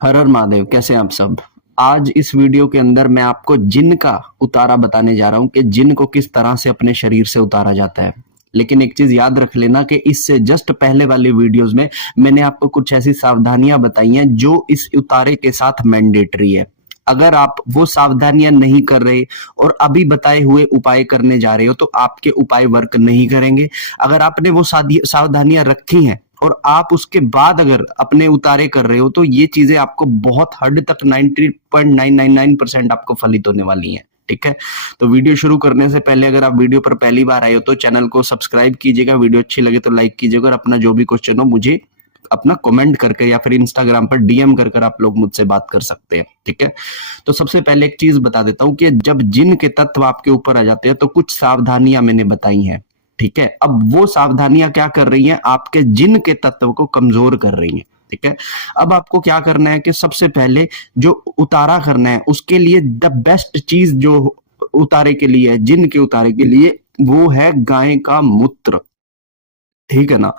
हर हर महादेव। कैसे हैं आप सब। आज इस वीडियो के अंदर मैं आपको जिन का उतारा बताने जा रहा हूं कि जिन को किस तरह से अपने शरीर से उतारा जाता है। लेकिन एक चीज याद रख लेना कि इससे जस्ट पहले वाली वीडियोस में मैंने आपको कुछ ऐसी सावधानियां बताई हैं जो इस उतारे के साथ मैंडेटरी है। अगर आप वो सावधानियां नहीं कर रहे और अभी बताए हुए उपाय करने जा रहे हो तो आपके उपाय वर्क नहीं करेंगे। अगर आपने वो सावधानियां रखी हैं और आप उसके बाद अगर अपने उतारे कर रहे हो तो ये चीजें आपको बहुत हद तक 90.999% आपको फलित होने वाली हैं। ठीक है, तो वीडियो शुरू करने से पहले अगर आप वीडियो पर पहली बार आए हो तो चैनल को सब्सक्राइब कीजिएगा, वीडियो अच्छी लगे तो लाइक कीजिएगा और अपना जो भी क्वेश्चन हो मुझे अपना कमेंट करके या फिर इंस्टाग्राम पर डीएम कर कर आप लोग मुझसे बात कर सकते हैं। ठीक है, तो सबसे पहले एक चीज बता देता हूं कि जब जिन के तत्व आपके ऊपर आ जाते हैं तो कुछ सावधानियां मैंने बताई हैं। ठीक है, अब वो सावधानियां क्या कर रही हैं, आपके जिन के तत्व को कमजोर कर रही हैं। ठीक है, अब आपको क्या करना है कि सबसे पहले जो उतारा करना है उसके लिए द बेस्ट चीज जो उतारे के लिए है, जिन के उतारे के लिए, वो है गाय का मूत्र। ठीक है ना,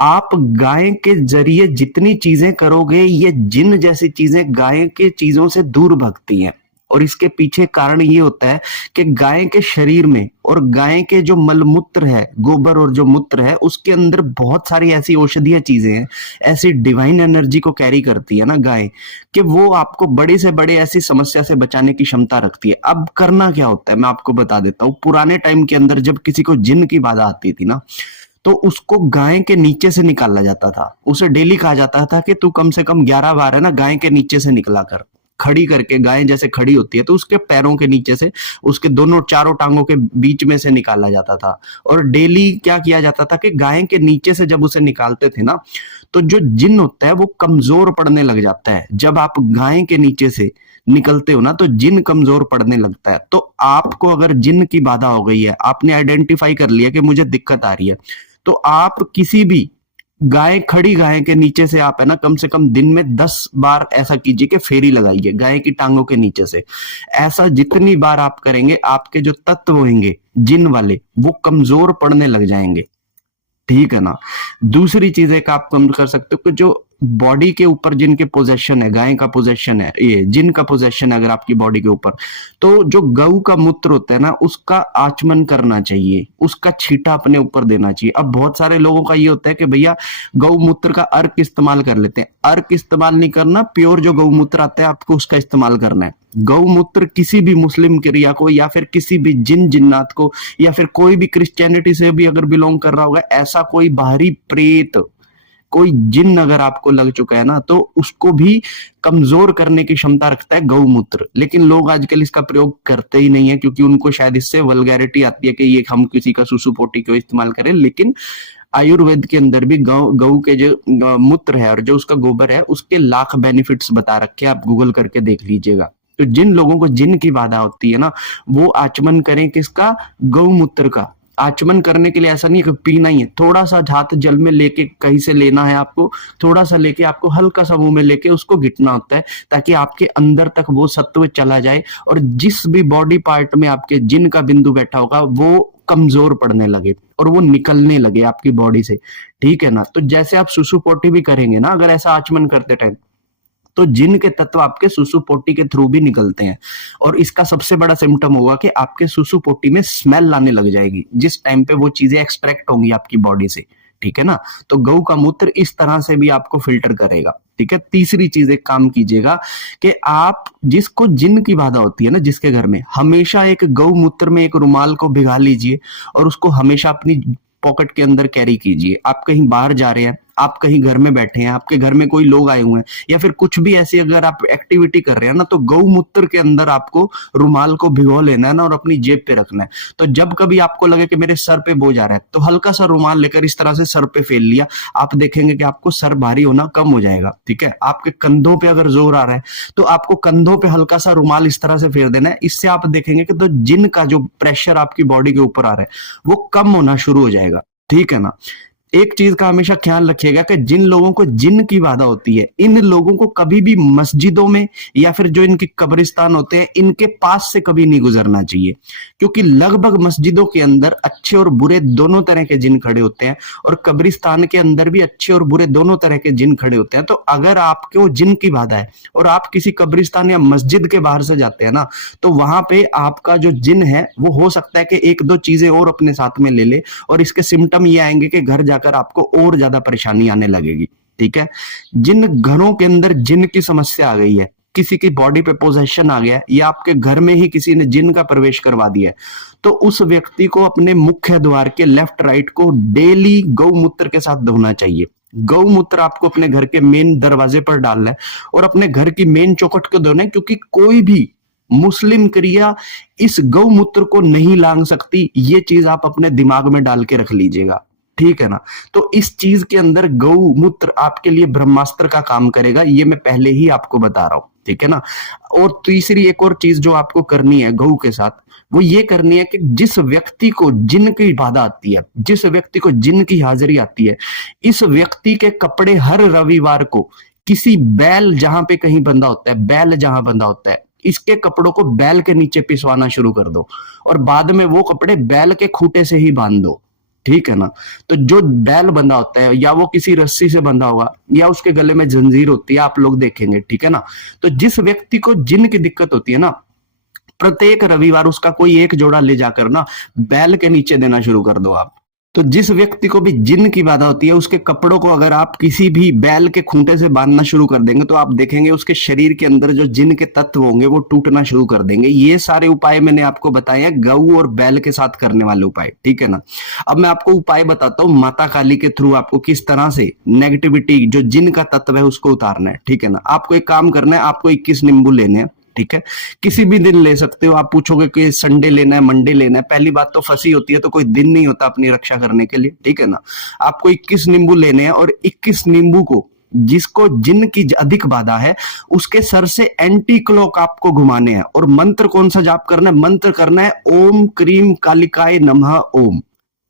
आप गाय के जरिए जितनी चीजें करोगे ये जिन जैसी चीजें गाय के चीजों से दूर भागती हैं। और इसके पीछे कारण ये होता है कि गाय के शरीर में और गाय के जो मलमूत्र है, गोबर और जो मूत्र है, उसके अंदर बहुत सारी ऐसी औषधीय चीजें हैं, ऐसी डिवाइन एनर्जी को कैरी करती है ना गाय, कि वो आपको बड़े से बड़े ऐसी समस्या से बचाने की क्षमता रखती है। अब करना क्या होता है मैं आपको बता देता हूँ। पुराने टाइम के अंदर जब किसी को जिन की बाधा आती थी ना तो उसको गाय के नीचे से निकाला जाता था। उसे डेली कहा जाता था कि तू कम से कम 11 बार है ना गाय के नीचे से निकला कर। खड़ी करके, गाय जैसे खड़ी होती है तो उसके पैरों के नीचे से, उसके दोनों चारों टांगों के बीच में से निकाला जाता था। और डेली क्या किया जाता था कि गाय के नीचे से जब उसे निकालते थे ना तो जो जिन होता है वो कमजोर पड़ने लग जाता है। जब आप गाय के नीचे से निकलते हो ना तो जिन कमजोर पड़ने लगता है। तो आपको अगर जिन की बाधा हो गई है, आपने आइडेंटिफाई कर लिया कि मुझे दिक्कत आ रही है, तो आप किसी भी गाय, खड़ी गाय के नीचे से आप है ना कम से कम दिन में 10 बार ऐसा कीजिए कि फेरी लगाइए गाय की टांगों के नीचे से। ऐसा जितनी बार आप करेंगे आपके जो तत्व होंगे जिन वाले वो कमजोर पड़ने लग जाएंगे। ठीक है ना, दूसरी चीज एक आप कम कर सकते हो कि जो बॉडी के ऊपर जिनके पोजेशन है, गाय का पोजेशन है, ये जिन का पोजेशन है अगर आपकी बॉडी के ऊपर, तो जो गऊ का मूत्र होता है ना उसका आचमन करना चाहिए, उसका छींटा अपने ऊपर देना चाहिए। अब बहुत सारे लोगों का ये होता है कि भैया गौ मूत्र का अर्क इस्तेमाल कर लेते हैं। अर्क इस्तेमाल नहीं करना, प्योर जो गौ मूत्र आता है आपको उसका इस्तेमाल करना है। गौमूत्र किसी भी मुस्लिम क्रिया को या फिर किसी भी जिन जिन्नात को या फिर कोई भी क्रिश्चियनिटी से भी अगर बिलोंग कर रहा होगा, ऐसा कोई बाहरी प्रेत, कोई जिन अगर आपको लग चुका है ना तो उसको भी कमजोर करने की क्षमता रखता है गौमूत्र। लेकिन लोग आजकल इसका प्रयोग करते ही नहीं है क्योंकि उनको शायद इससे वल्गैरिटी आती है कि ये हम किसी का सुसु पोटी को इस्तेमाल करें। लेकिन आयुर्वेद के अंदर भी गौ के जो मूत्र है और जो उसका गोबर है उसके लाख बेनिफिट्स बता रखे हैं, आप गूगल करके देख लीजिएगा। तो जिन लोगों को जिन की बाधा होती है ना वो आचमन करें किसका, गौमूत्र का। आचमन करने के लिए ऐसा नहीं कि पीना ही है, थोड़ा सा हाथ जल में लेके कहीं से लेना है आपको, थोड़ा सा लेके आपको हल्का सा मुंह में लेके उसको घिटना होता है ताकि आपके अंदर तक वो सत्व चला जाए और जिस भी बॉडी पार्ट में आपके जिन का बिंदु बैठा होगा वो कमजोर पड़ने लगे और वो निकलने लगे आपकी बॉडी से। ठीक है ना, तो जैसे आप सुसुपोटी भी करेंगे ना अगर ऐसा आचमन करते टाइम, तो जिन के तत्व आपके सुसुपोटी के थ्रू भी निकलते हैं। और इसका सबसे बड़ा सिम्टम होगा कि आपके सुसुपोटी में स्मेल आने लग जाएगी जिस टाइम पे वो चीजें एक्सट्रैक्ट होंगी आपकी बॉडी से। ठीक है ना, तो गऊ का मूत्र इस तरह से भी आपको फिल्टर करेगा। ठीक है, तीसरी चीज एक काम कीजिएगा कि आप जिसको जिन की बाधा होती है ना जिसके घर में, हमेशा एक गौ मूत्र में एक रुमाल को भिगा लीजिए और उसको हमेशा अपनी पॉकेट के अंदर कैरी कीजिए। आप कहीं बाहर जा रहे हैं, आप कहीं घर में बैठे हैं, आपके घर में कोई लोग आए हुए हैं या फिर कुछ भी ऐसी अगर आप एक्टिविटी कर रहे हैं ना तो गौमूत्र के अंदर आपको रुमाल को भिगो लेना है ना और अपनी जेब पे रखना है। तो जब कभी आपको लगे कि मेरे सर पे बोझ आ रहा है तो हल्का सा रुमाल लेकर इस तरह से सर पे फेर लिया, आप देखेंगे कि आपको सर भारी होना कम हो जाएगा। ठीक है, आपके कंधों पे अगर जोर आ रहा है तो आपको कंधों पे हल्का सा रुमाल इस तरह से फेर देना है। इससे आप देखेंगे कि तो जिन का जो प्रेशर आपकी बॉडी के ऊपर आ रहा है वो कम होना शुरू हो जाएगा। ठीक है ना, एक चीज का हमेशा ख्याल रखिएगा कि जिन लोगों को जिन की बाधा होती है, इन लोगों को कभी भी मस्जिदों में या फिर जो इनके कब्रिस्तान होते हैं इनके पास से कभी नहीं गुजरना चाहिए, क्योंकि लगभग मस्जिदों के अंदर अच्छे और बुरे दोनों तरह के जिन खड़े होते हैं और कब्रिस्तान के अंदर भी अच्छे और बुरे दोनों तरह के जिन खड़े होते हैं। तो अगर आपको जिन की बाधा है और आप किसी कब्रिस्तान या मस्जिद के बाहर से जाते हैं ना, तो वहां पे आपका जो जिन है वो हो सकता है कि एक दो चीजें और अपने साथ में ले ले, और इसके सिम्टम ये आएंगे कि घर जाकर आपको और ज्यादा परेशानी आने लगेगी। ठीक है, जिन घरों के अंदर जिन की समस्या आ गई है, किसी की बॉडी पे पोजेशन आ गया या आपके घर में ही किसी ने जिन का प्रवेश करवा दिया है, तो उस व्यक्ति को अपने मुख्य द्वार के लेफ्ट राइट को डेली गौमूत्र के साथ धोना चाहिए। गौमूत्र आपको अपने घर के मेन दरवाजे पर डालना है और अपने घर की मेन चौखट को धोना है, क्योंकि कोई भी मुस्लिम क्रिया इस गौमूत्र को नहीं लांग सकती। ये चीज आप अपने दिमाग में डाल के रख लीजिएगा, ठीक है ना। तो इस चीज के अंदर गौमूत्र आपके लिए ब्रह्मास्त्र का काम करेगा, ये मैं पहले ही आपको बता रहा हूं, ठीक है ना। और तीसरी एक और चीज जो आपको करनी है गौ के साथ, वो ये करनी है कि जिस व्यक्ति को जिन की बाधा आती है, जिस व्यक्ति को जिन की हाजिरी आती है, इस व्यक्ति के कपड़े हर रविवार को किसी बैल जहां पे कहीं बंधा होता है, बैल जहां बंधा होता है, इसके कपड़ों को बैल के नीचे पिसवाना शुरू कर दो और बाद में वो कपड़े बैल के खूंटे से ही बांध दो, ठीक है ना। तो जो बैल बंधा होता है या वो किसी रस्सी से बंधा होगा या उसके गले में जंजीर होती है, आप लोग देखेंगे, ठीक है ना। तो जिस व्यक्ति को जिन की दिक्कत होती है ना, प्रत्येक रविवार उसका कोई एक जोड़ा ले जाकर ना बैल के नीचे देना शुरू कर दो आप। तो जिस व्यक्ति को भी जिन की बाधा होती है, उसके कपड़ों को अगर आप किसी भी बैल के खूंटे से बांधना शुरू कर देंगे तो आप देखेंगे उसके शरीर के अंदर जो जिन के तत्व होंगे वो टूटना शुरू कर देंगे। ये सारे उपाय मैंने आपको बताए हैं गऊ और बैल के साथ करने वाले उपाय, ठीक है ना। अब मैं आपको उपाय बताता हूँ माता काली के थ्रू आपको किस तरह से नेगेटिविटी जो जिन का तत्व है उसको उतारना है, ठीक है ना। आपको एक काम करना है, आपको 21 नींबू लेने हैं, ठीक है। किसी भी दिन ले सकते हो। आप पूछोगे कि संडे लेना है, मंडे लेना है, पहली बात तो फंसी होती है, तो कोई दिन नहीं होता अपनी रक्षा करने के लिए, ठीक है ना। आपको 21 नींबू लेने हैं और 21 नींबू को जिसको जिन की अधिक बाधा है उसके सर से एंटी क्लॉक आपको घुमाने हैं। और मंत्र कौन सा जाप करना है? मंत्र करना है ओम क्रीम कालिकाय नमः ओम,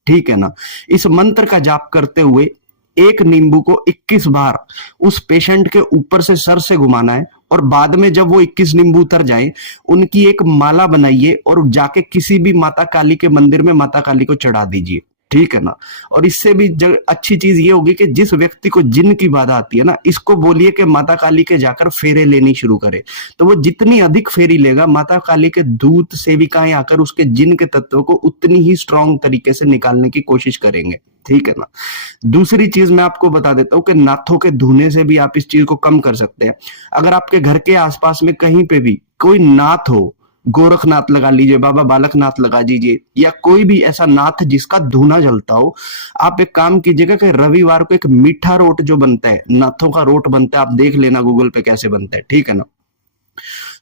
ठीक है ना। इस मंत्र का जाप करते हुए एक नींबू को 21 बार उस पेशेंट के ऊपर से सर से घुमाना है और बाद में जब वो 21 नींबू उतर जाए उनकी एक माला बनाइए और जाके किसी भी माता काली के मंदिर में माता काली को चढ़ा दीजिए, ठीक है ना। और इससे भी अच्छी चीज ये होगी कि जिस व्यक्ति को जिन की बाधा आती है ना, इसको बोलिए कि माता काली के जाकर फेरे लेनी शुरू करे। तो वो जितनी अधिक फेरी लेगा, माता काली के दूत सेविकाएं आकर उसके जिन के तत्वों को उतनी ही स्ट्रांग तरीके से निकालने की कोशिश करेंगे, ठीक है ना। दूसरी चीज मैं आपको बता देता हूं कि नाथों के धुने से भी आप इस चीज को कम कर सकते हैं। अगर आपके घर के आसपास में कहीं पे भी कोई नाथ हो, गोरखनाथ लगा लीजिए, बाबा बालकनाथ लगा दीजिए, या कोई भी ऐसा नाथ जिसका धूना जलता हो, आप एक काम कीजिएगा कि रविवार को एक मीठा रोट जो बनता है, नाथों का रोट बनता है, आप देख लेना गूगल पे कैसे बनता है, ठीक है ना।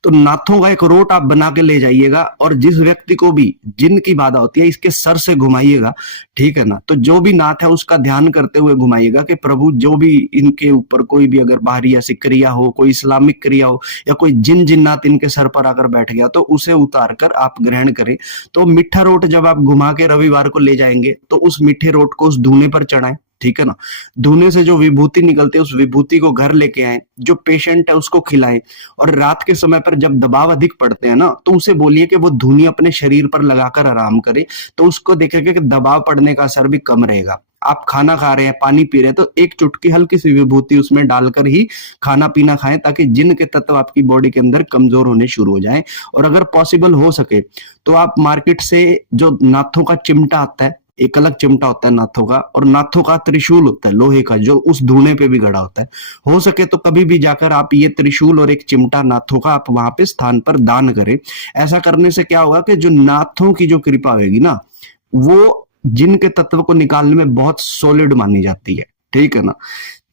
तो नाथों का एक रोट आप बना के ले जाइएगा और जिस व्यक्ति को भी जिन की बाधा होती है इसके सर से घुमाइएगा, ठीक है ना। तो जो भी नाथ है उसका ध्यान करते हुए घुमाइएगा कि प्रभु जो भी इनके ऊपर कोई भी अगर बाहरी ऐसी क्रिया हो, कोई इस्लामिक क्रिया हो या कोई जिन जिन्नात इनके सर पर आकर बैठ गया तो उसे उतार कर आप ग्रहण करें। तो मीठा रोट जब आप घुमा के रविवार को ले जाएंगे तो उस मीठे रोट को उस धूने पर चढ़ाएं, ठीक है ना। धुने से जो विभूति निकलती है उस विभूति को घर लेके आए, जो पेशेंट है उसको खिलाएं और रात के समय पर जब दबाव अधिक पड़ते हैं ना तो उसे बोलिए कि वो धुनी अपने शरीर पर लगाकर आराम करे, तो उसको देखेगा कि दबाव पड़ने का असर भी कम रहेगा। आप खाना खा रहे हैं, पानी पी रहे हैं, तो एक चुटकी हल्की सी विभूति उसमें डालकर ही खाना पीना खाएं ताकि जिन के तत्व आपकी बॉडी के अंदर कमजोर होने शुरू हो जाएं। और अगर पॉसिबल हो सके तो आप मार्केट से जो नाथों का चिमटा आता है, एक अलग चिमटा होता है नाथों का, और नाथों का त्रिशूल होता है लोहे का जो उस धूने पे भी गड़ा होता है, हो सके तो कभी भी जाकर आप ये त्रिशूल और एक चिमटा नाथों का आप वहां पे स्थान पर दान करें। ऐसा करने से क्या होगा कि जो नाथों की जो कृपा होगी ना वो जिन के तत्व को निकालने में बहुत सॉलिड मानी जाती है, ठीक है ना।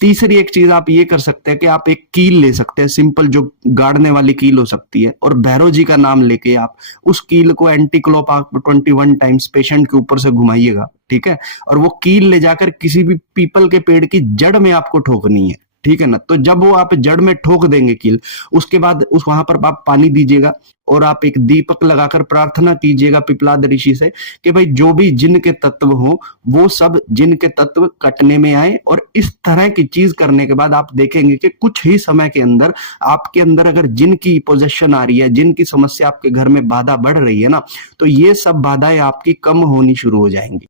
तीसरी एक चीज आप ये कर सकते हैं कि आप एक कील ले सकते हैं, सिंपल जो गाड़ने वाली कील हो सकती है, और भैरव जी का नाम लेके आप उस कील को एंटी क्लॉक आप 21 टाइम्स पेशेंट के ऊपर से घुमाइएगा, ठीक है। और वो कील ले जाकर किसी भी पीपल के पेड़ की जड़ में आपको ठोकनी है, ठीक है ना। तो जब वो आप जड़ में ठोक देंगे कील, उसके बाद उस वहां पर आप पानी दीजिएगा और आप एक दीपक लगाकर प्रार्थना कीजिएगा पिपलाद ऋषि से कि भाई जो भी जिन के तत्व हो वो सब जिन के तत्व कटने में आए। और इस तरह की चीज करने के बाद आप देखेंगे कि कुछ ही समय के अंदर आपके अंदर अगर जिन की पोजेशन आ रही है, जिन की समस्या आपके घर में बाधा बढ़ रही है ना, तो ये सब बाधाएं आपकी कम होनी शुरू हो जाएंगी,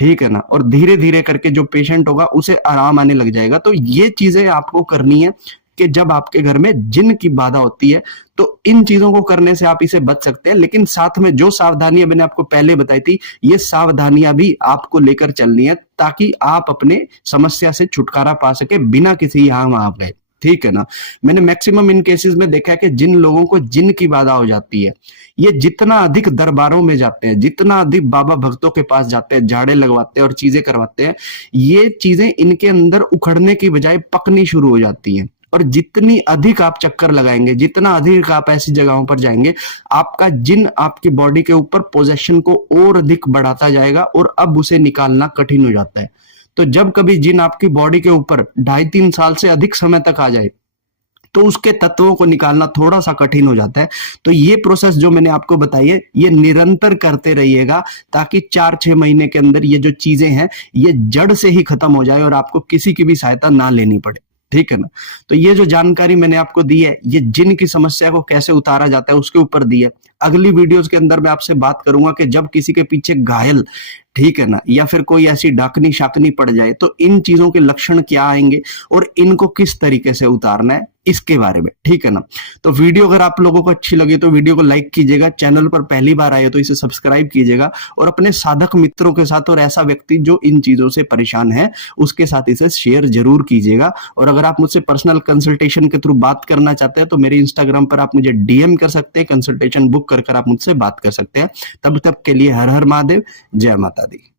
ठीक है ना। और धीरे धीरे करके जो पेशेंट होगा उसे आराम आने लग जाएगा। तो ये चीजें आपको करनी है कि जब आपके घर में जिन की बाधा होती है तो इन चीजों को करने से आप इसे बच सकते हैं। लेकिन साथ में जो सावधानियां मैंने आपको पहले बताई थी, ये सावधानियां भी आपको लेकर चलनी है ताकि आप अपने समस्या से छुटकारा पा सके बिना किसी यहाँ वहां गए, ठीक है ना। मैंने मैक्सिमम इन केसेस में देखा है कि जिन लोगों को जिन की बाधा हो जाती है, ये जितना अधिक दरबारों में जाते हैं, जितना अधिक बाबा भक्तों के पास जाते हैं, झाड़े लगवाते हैं और चीजें करवाते हैं, ये चीजें इनके अंदर उखड़ने की बजाय पकनी शुरू हो जाती हैं। और जितनी अधिक आप चक्कर लगाएंगे, जितना अधिक आप ऐसी जगहों पर जाएंगे, आपका जिन आपकी बॉडी के ऊपर पोजेशन को और अधिक बढ़ाता जाएगा और अब उसे निकालना कठिन हो जाता है। तो जब कभी जिन आपकी बॉडी के ऊपर 2.5-3 साल से अधिक समय तक आ जाए तो उसके तत्वों को निकालना थोड़ा सा कठिन हो जाता है। तो ये प्रोसेस जो मैंने आपको बताई है, ये निरंतर करते रहिएगा ताकि 4-6 महीने के अंदर ये जो चीजें हैं ये जड़ से ही खत्म हो जाए और आपको किसी की भी सहायता ना लेनी पड़े, ठीक है ना। तो ये जो जानकारी मैंने आपको दी है, ये जिन की समस्या को कैसे उतारा जाता है उसके ऊपर दी है। अगली वीडियोस के अंदर मैं आपसे बात करूंगा कि जब किसी के पीछे घायल, ठीक है ना, या फिर कोई ऐसी डाकनी शाकनी पड़ जाए तो इन चीजों के लक्षण क्या आएंगे और इनको किस तरीके से उतारना है, इसके बारे में, ठीक है ना। तो वीडियो अगर आप लोगों को अच्छी लगी तो वीडियो को लाइक कीजिएगा, चैनल पर पहली बार आए हो तो इसे सब्सक्राइब कीजिएगा और अपने साधक मित्रों के साथ और ऐसा व्यक्ति जो इन चीजों से परेशान है उसके साथ इसे शेयर जरूर कीजिएगा। और अगर आप मुझसे पर्सनल कंसल्टेशन के थ्रू बात करना चाहते हैं तो मेरे इंस्टाग्राम पर आप मुझे डीएम कर सकते हैं, कंसल्टेशन बुक कर आप मुझसे बात कर सकते हैं। तब तक के लिए हर हर महादेव, जय माता दी।